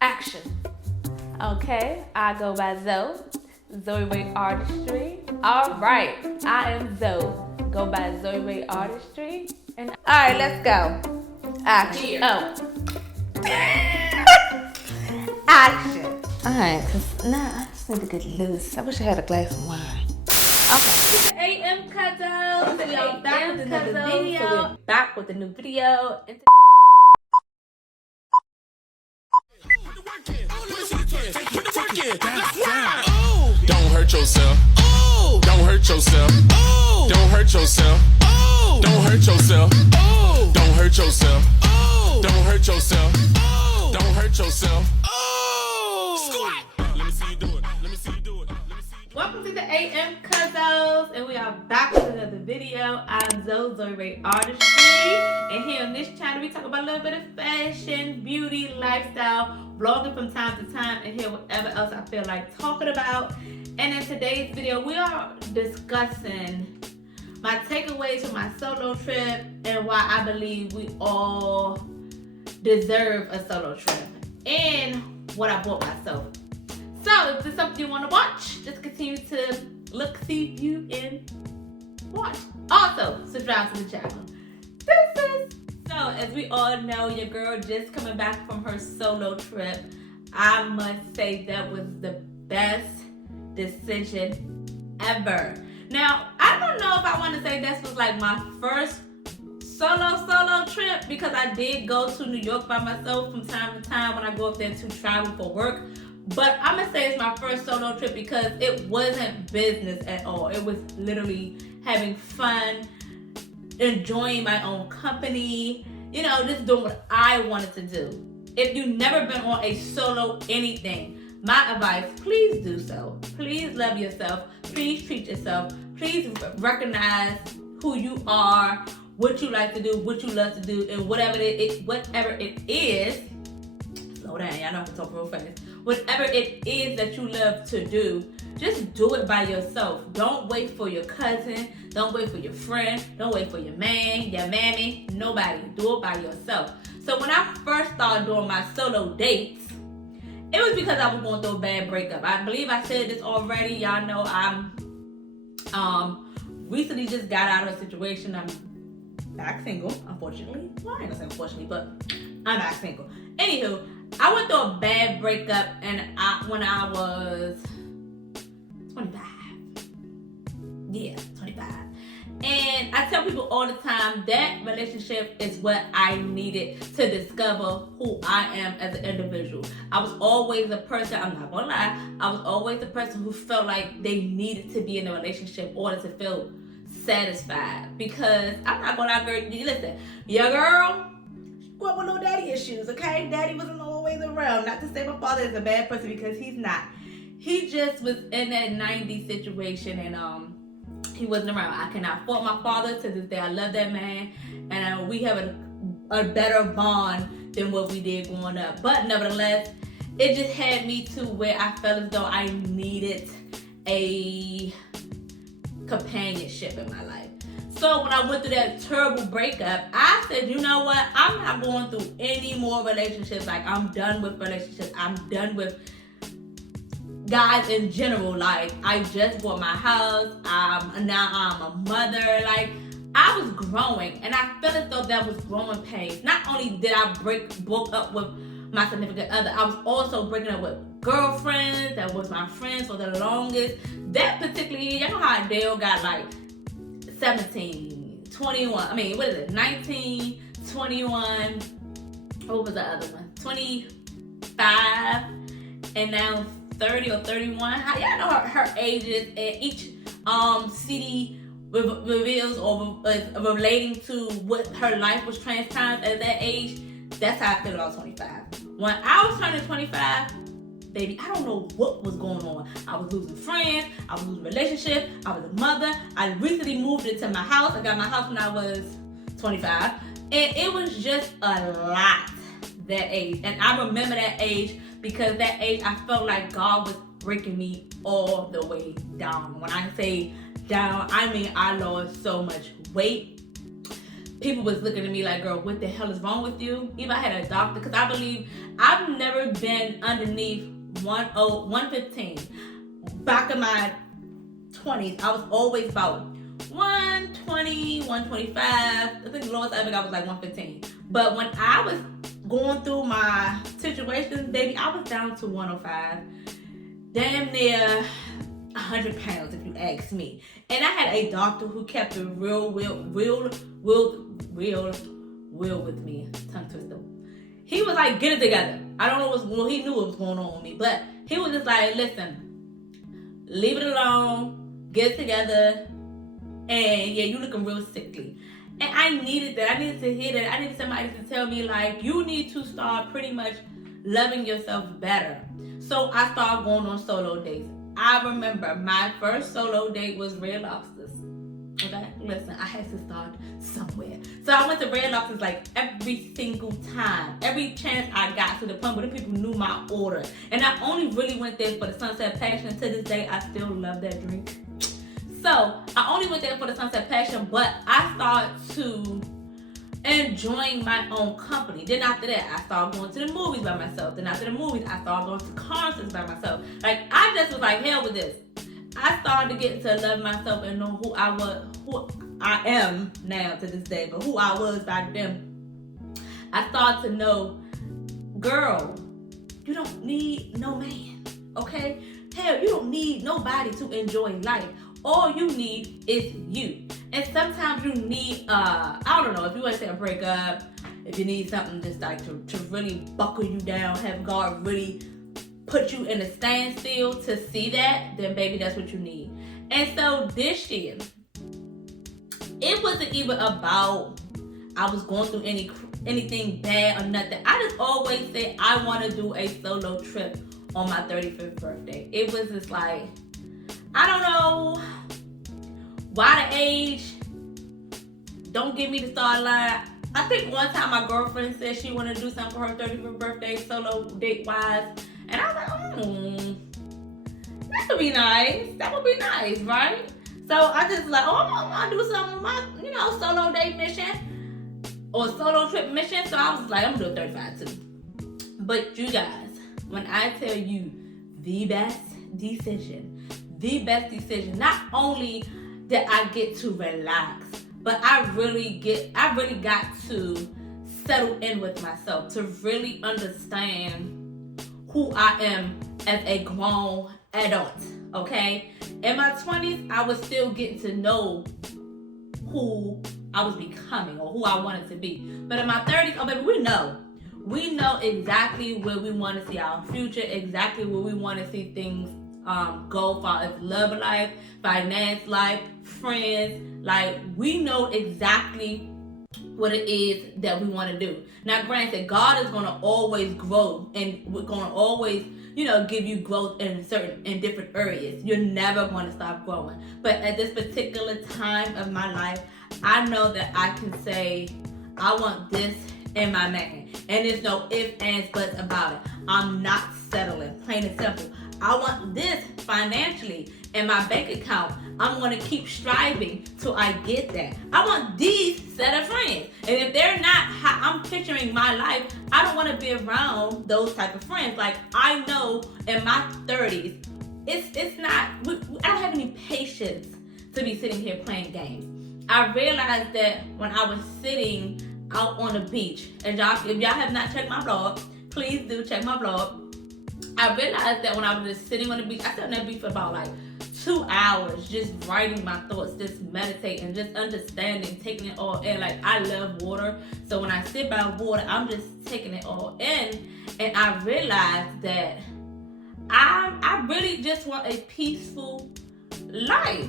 Action. Okay, I go by Zoe. Zoe Ray Artistry. Alright, I am Zoe. Go by Zoe Ray Artistry. And alright, let's go. Action. Oh. Action. Alright, cause I just need to get loose. I wish I had a glass of wine. Okay. It's the AM CUZO. So we are back with another video. So we're back with a new video. Don't hurt yourself. Don't hurt yourself. Don't hurt yourself. Don't hurt yourself. Don't hurt yourself. Don't hurt yourself. Don't hurt yourself. Squat. Let me see you do it. Let me see you do it. Welcome to the AM CUZOs, and we are back with another video. I'm Zoe Ray Artistry, and here on this channel we talk about a little bit of fashion, beauty, lifestyle, vlogging from time to time, and hear whatever else I feel like talking about. And in today's video, we are discussing my takeaways from my solo trip and why I believe we all deserve a solo trip, and what I bought myself. So if this is something you want to watch, just continue to look, see if you can watch. Also, subscribe to the channel. Deuces! So as we all know, your girl just coming back from her solo trip. I must say that was the best decision ever. Now, I don't know if I want to say this was like my first solo trip, because I did go to New York by myself from time to time when I go up there to travel for work. But I'm gonna say it's my first solo trip because it wasn't business at all. It was literally having fun, enjoying my own company, you know, just doing what I wanted to do. If you've never been on a solo anything, my advice, please do so. Please love yourself. Please treat yourself. Please recognize who you are, what you like to do, what you love to do, and whatever it is. Slow down, y'all know I can talk real fast. Whatever it is that you love to do, just do it by yourself. Don't wait for your cousin. Don't wait for your friend. Don't wait for your man, your mammy, nobody. Do it by yourself. So when I first started doing my solo dates, it was because I was going through a bad breakup. I believe I said this already. Y'all know I'm recently just got out of a situation. I'm back single, unfortunately. Well, I ain't gonna say unfortunately, but I'm back single. Anywho, I went through a bad breakup, and when I was 25. Yeah, 25. And I tell people all the time that relationship is what I needed to discover who I am as an individual. I was always a person, I'm not gonna lie, I was always a person who felt like they needed to be in a relationship in order to feel satisfied. Because I'm not gonna lie, girl, listen, your girl grew up with no daddy issues, okay? Daddy wasn't always around. Not to say my father is a bad person, because he's not. He just was in that 90s situation, and he wasn't around. I cannot fault my father. To this day, I love that man, and we have a better bond than what we did growing up. But nevertheless, it just had me to where I felt as though I needed a companionship in my life. So when I went through that terrible breakup, I said, you know what? I'm not going through any more relationships. Like, I'm done with relationships. I'm done with guys in general. Like, I just bought my house. Now I'm a mother. Like, I was growing, and I felt as though that was growing pains. Not only did I broke up with my significant other, I was also breaking up with girlfriends that was my friends for the longest. That particular year, you know how Adele got like 17, 21, 19, 21, what was the other one? 25, and now 30 or 31. How y'all know her ages, and each CD reveals or relating to what her life was transparent at that age. That's how I feel about 25. When I was turning 25, baby, I don't know what was going on. I was losing friends, I was losing relationships, I was a mother. I recently moved into my house. I got my house when I was 25. And it was just a lot that age. And I remember that age because that age I felt like God was breaking me all the way down. When I say down, I mean I lost so much weight. people was looking at me like, girl, what the hell is wrong with you? Even I had a doctor, because I believe I've never been underneath 115. Back in my 20s, I was always about 120, 125. I think the lowest I ever got was like 115. But when I was going through my situations, baby, I was down to 105. Damn near 100 pounds, if you ask me. And I had a doctor who kept it real with me. Tongue twister. He was like, get it together. I don't know well, he knew what was going on with me, but he was just like, listen, leave it alone, get it together, and yeah, you looking real sickly. And I needed that. I needed to hear that. I needed somebody to tell me, like, you need to start pretty much loving yourself better. So I started going on solo dates. I remember my first solo date was Red Lobsters. Okay, listen, I had to start somewhere. So I went to Red Lobsters like every single time, every chance I got, to the point where the people knew my order. And I only really went there for the Sunset Passion. To this day, I still love that drink. So I only went there for the Sunset Passion, but I started to enjoying my own company. Then after that, I started going to the movies by myself. Then after the movies, I started going to concerts by myself. Like, I just was like, hell with this. I started to get to love myself and know who I am now to this day, but who I was back then. I started to know, girl, you don't need no man, okay? Hell, you don't need nobody to enjoy life. All you need is you. And sometimes you need, I don't know, if you want to say a breakup, if you need something just like to really buckle you down, have God really put you in a standstill to see that, then baby, that's what you need. And so this year, it wasn't even about I was going through anything bad or nothing. I just always said I want to do a solo trip on my 35th birthday. It was just like, I don't know why the age don't give me the start line. I think one time my girlfriend said she wanted to do something for her 35th birthday, solo date wise. And I was like, that would be nice. That would be nice, right? So I just like, I want to do something with my, solo date mission or solo trip mission. So I was like, I'm going to do 35 too. But you guys, when I tell you the best decision, not only did I get to relax, but I really got to settle in with myself, to really understand who I am as a grown adult, okay? In my 20s, I was still getting to know who I was becoming or who I wanted to be. But in my 30s, oh baby, we know exactly where we want to see our future, exactly where we want to see things go for as love life, finance life, friends. Like, we know exactly what it is that we want to do. Now, granted, God is going to always grow, and we're going to always, give you growth in different areas. You're never going to stop growing. But at this particular time of my life, I know that I can say, I want this in my man. And there's no ifs, ands, buts about it. I'm not settling, plain and simple. I want this financially in my bank account. I'm going to keep striving till I get that. I want these set of friends. And if they're not how I'm picturing my life, I don't want to be around those type of friends. Like, I know in my 30s, it's not, I don't have any patience to be sitting here playing games. I realized that when I was sitting out on the beach, and if y'all have not checked my blog, please do check my blog. I realized that when I was just sitting on the beach, I sat on that beach for about like 2 hours, just writing my thoughts, just meditating, just understanding, taking it all in. Like, I love water, so when I sit by water, I'm just taking it all in. And I realized that I really just want a peaceful life.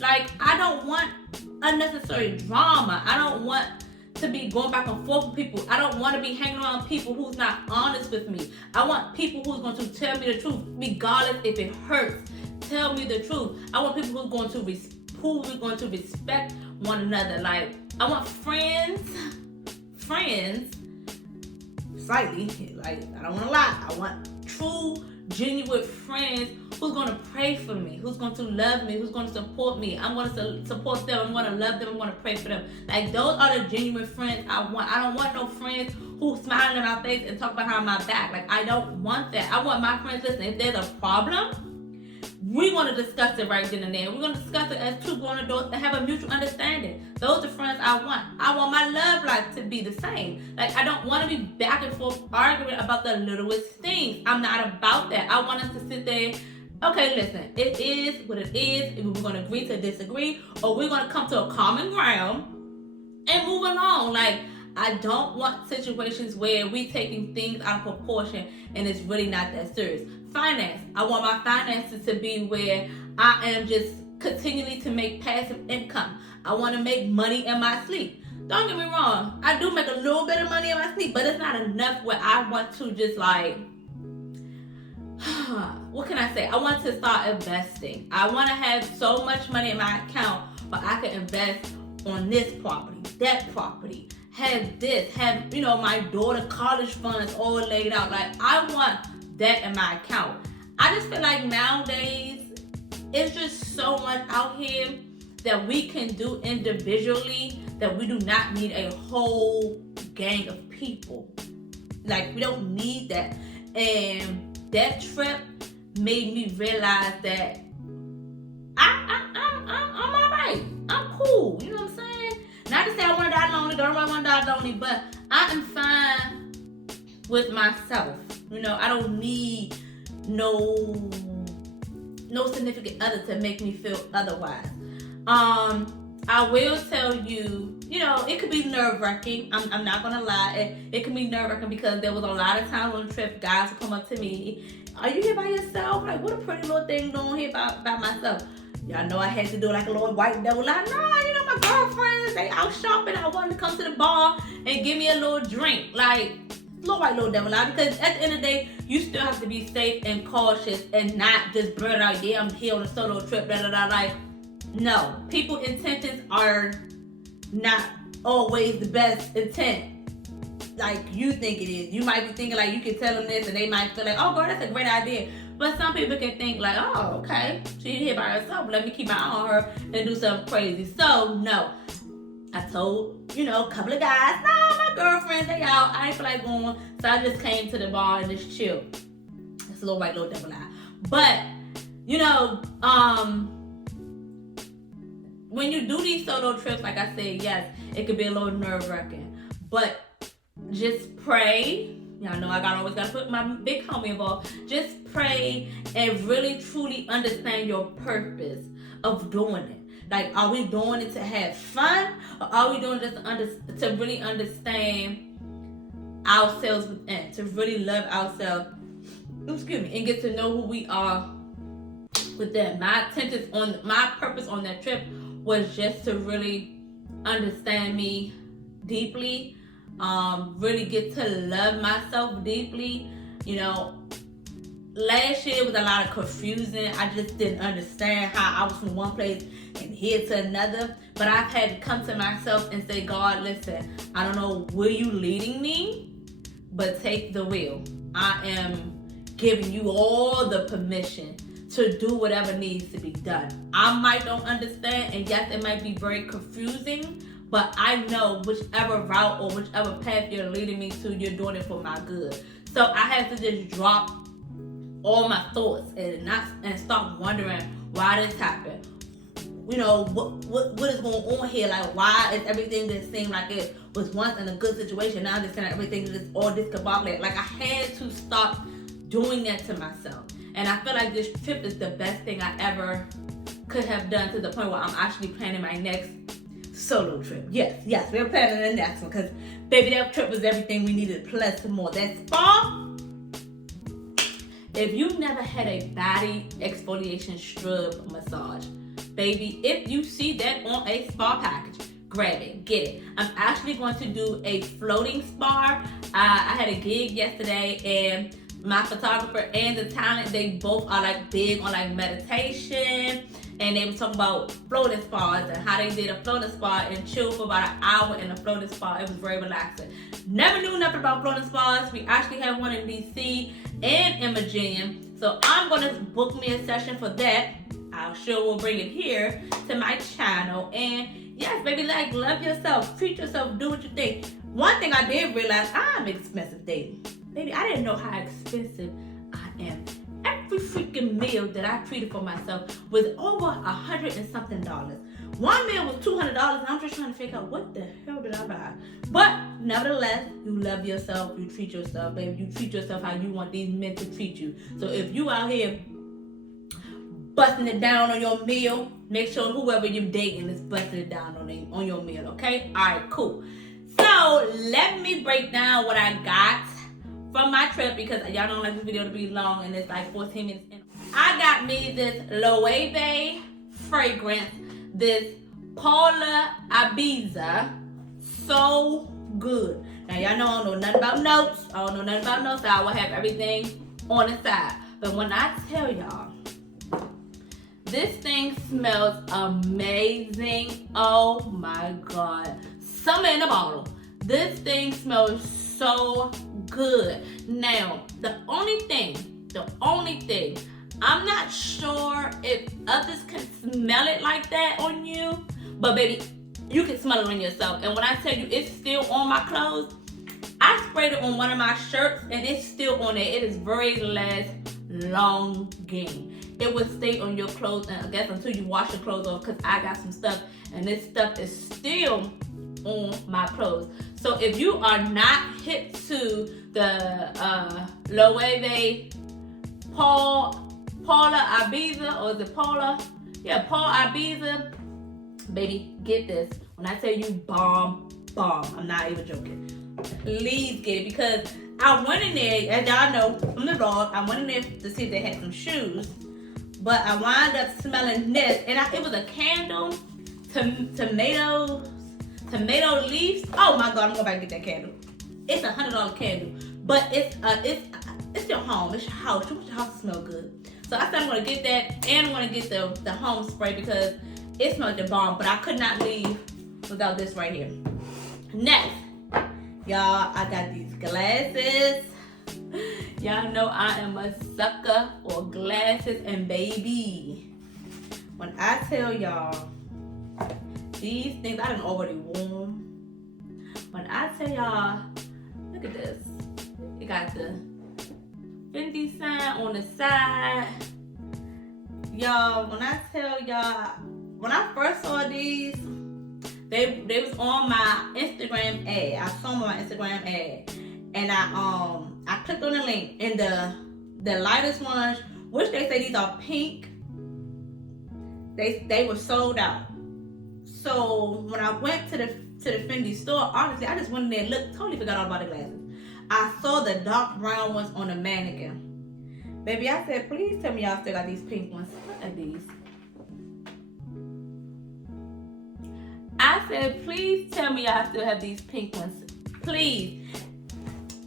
Like, I don't want unnecessary drama. I don't want to be going back and forth with people. I don't want to be hanging around people who's not honest with me. I want people who's going to tell me the truth, regardless if it hurts. Tell me the truth. I want people who's going to respect one another. Like, I want friends, slightly, like, I don't want to lie. I want true genuine friends who's going to pray for me, who's going to love me, who's going to support me. I'm going to support them. I'm going to love them. I'm going to pray for them. Like, those are the genuine friends I want. I don't want no friends who smile in my face and talk behind my back. Like, I don't want that. I want my friends, listen, if there's a problem, we're going to discuss it right then and there. We're going to discuss it as two grown adults and have a mutual understanding. Those are friends I want. I want my love life to be the same. Like, I don't want to be back and forth arguing about the littlest things. I'm not about that. I want us to sit there. Okay, listen, it is what it is. We're going to agree to disagree, or we're going to come to a common ground and move along. Like, I don't want situations where we taking things out of proportion and it's really not that serious. Finance. I want my finances to be where I am just continually to make passive income. I want to make money in my sleep. Don't get me wrong. I do make a little bit of money in my sleep, but it's not enough where I want to just like, what can I say? I want to start investing. I want to have so much money in my account, but I can invest on this property, that property, have this, have, you know, my daughter college funds all laid out. Like, I want that in my account. I just feel like nowadays it's just so much out here that we can do individually that we do not need a whole gang of people. Like, we don't need that. And that trip made me realize that I'm all right. I'm cool. You know what I'm saying? Not to say I want to die lonely. Don't want to die lonely, but I am fine with myself. You know, I don't need no significant other to make me feel otherwise. I will tell you, you know, it could be nerve-wracking. I'm not gonna lie. It can be nerve-wracking because there was a lot of times on the trip, guys would come up to me, "Are you here by yourself? Like, what a pretty little thing doing here by myself." Y'all know I had to do like a little white devil. Like, no, you know, my girlfriends, they out shopping. I wanted to come to the bar and give me a little drink. Like, little white little devil out, because at the end of the day, you still have to be safe and cautious and not just blurt out, "Yeah, I'm here on a solo trip, da da da." Like, no, people's intentions are not always the best intent like you think it is. You might be thinking like you can tell them this and they might feel like, "Oh girl, that's a great idea." But some people can think like, "Oh, okay, she's here by herself, let me keep my eye on her and do something crazy." So no, I told, you know, a couple of guys, "No, my girlfriends, they out, I ain't feel like going." So I just came to the bar and just chill. It's a little white little devil eye. But, you know, when you do these solo trips, like I said, yes, it could be a little nerve-wracking. But just pray. Y'all know I always gotta put my big homie involved. Just pray and really truly understand your purpose of doing it. Like, are we doing it to have fun, or are we doing it to really understand ourselves within, to really love ourselves? Excuse me, and get to know who we are within. My intentions on my purpose on that trip was just to really understand me deeply, really get to love myself deeply. You know, last year was a lot of confusion. I just didn't understand how I was from one place and here to another. But I've had to come to myself and say, "God, listen, I don't know where you leading me, but take the wheel. I am giving you all the permission to do whatever needs to be done." I might don't understand, and yes, it might be very confusing, but I know whichever route or whichever path you're leading me to, you're doing it for my good. So I have to just drop all my thoughts and start wondering why this happened. You know, what is going on here? Like, why is everything that seemed like it was once in a good situation, now just everything is just all discombobulated? Like, I had to stop doing that to myself. And I feel like this trip is the best thing I ever could have done, to the point where I'm actually planning my next solo trip. Yes, we're planning the next one, because baby, that trip was everything we needed plus more. That spa, if you've never had a body exfoliation scrub massage, baby, if you see that on a spa package, grab it, get it. I'm actually going to do a floating spa. I had a gig yesterday, and my photographer and the talent, they both are like big on like meditation, and they were talking about floating spas and how they did a floating spa and chill for about an hour in a floating spa. It was very relaxing. Never knew nothing about floating spas. We actually have one in DC and in Virginia, so I'm gonna book me a session for that. I'm sure we'll bring it here to my channel. And yes, baby, like, love yourself, treat yourself, do what you think. One thing I did realize, I'm expensive dating. Baby, I didn't know how expensive I am. Every freaking meal that I treated for myself was over $100 and something. One meal was $200, and I'm just trying to figure out what the hell did I buy. But nevertheless, you love yourself, you treat yourself, baby. You treat yourself how you want these men to treat you. So if you out here busting it down on your meal, make sure whoever you're dating is busting it down on your meal, okay? All right, cool. So let me break down what I got from my trip, because y'all don't like this video to be long and it's like 14 minutes in. I got me this Loewe fragrance, this Paula Ibiza, so good. Now y'all know I don't know nothing about notes. I don't know nothing about notes, so I will have everything on the side. But when I tell y'all, this thing smells amazing. Oh my God. Summer in a bottle. This thing smells so good. Now, the only thing, I'm not sure if others can smell it like that on you, but baby, you can smell it on yourself. And when I tell you it's still on my clothes, I sprayed it on one of my shirts and it's still on there. It is very last long game. It will stay on your clothes, and I guess until you wash your clothes off, because I got some stuff and this stuff is still on my clothes. So if you are not hip to the Loewe Paula Ibiza, or is it Paula? Yeah, Paul Ibiza. Baby, get this. When I tell you bomb, I'm not even joking. Please get it, because I went in there, as y'all know from the vlog, I went in there to see if they had some shoes, but I wound up smelling this, and it was a candle, tomato leaves. Oh my God, I'm going back and get that candle. It's a $100 candle, but it's your home, it's your house. You want your house to smell good. So I said I'm gonna get that, and I'm gonna get the home spray, because it smells the bomb. But I could not leave without this right here. Next, y'all, I got these glasses. Y'all know I am a sucker for glasses, and baby, when I tell y'all, these things I done already worn. When I tell y'all, look at this. It got the Fendi sign on the side. Y'all, when I tell y'all, when I first saw these, they was on my Instagram ad. I saw them on my Instagram ad, and I clicked on the link, and the lightest ones, which they say these are pink, they were sold out. So when I went to the Fendi store, honestly, I just went in there and looked, totally forgot all about the glasses. I saw the dark brown ones on the mannequin. Baby, I said, please tell me y'all still got these pink ones. Look at these. I said, please tell me y'all still have these pink ones. Please.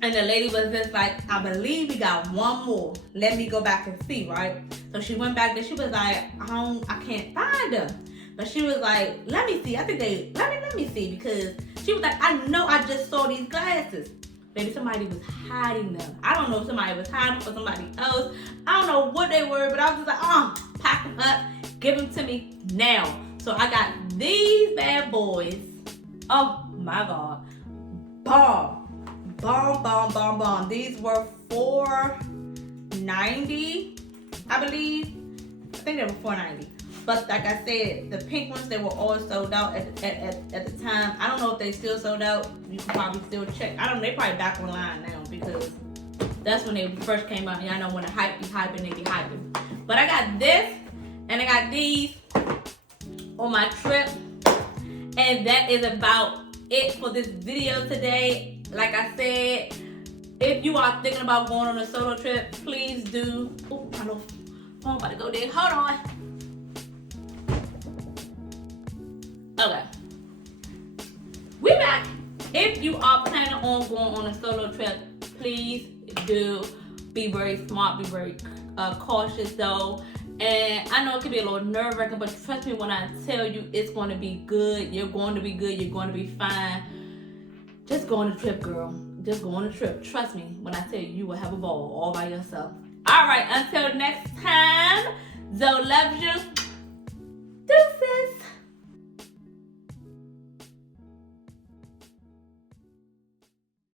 And the lady was just like, I believe we got one more. Let me go back and see, right? So she went back there. She was like, I can't find them. But she was like, let me see. I think let me see, because she was like, I know I just saw these glasses. Baby, somebody was hiding them. I don't know if somebody was hiding them for somebody else. I don't know what they were, but I was just like, pack them up, give them to me now. So I got these bad boys. Oh my God. Bomb. These were $4.90, I believe. I think they were $4.90. But like I said, the pink ones, they were all sold out at the time. I don't know if they still sold out. You can probably still check. I don't know, they probably back online now, because that's when they first came out. And I know when the hype be hyping, they be hyping. But I got this, and I got these on my trip. And that is about it for this video today. Like I said, if you are thinking about going on a solo trip, please do. Oh, my little phone about to go there. Hold on. Okay. We back. If you are planning on going on a solo trip, please do be very smart, be very cautious though. And I know it can be a little nerve-wracking, but trust me when I tell you it's going to be good. You're going to be good. You're going to be fine. Just go on the trip, girl. Just go on the trip. Trust me when I tell you, you will have a ball all by yourself. All right, until next time, Zoe loves you.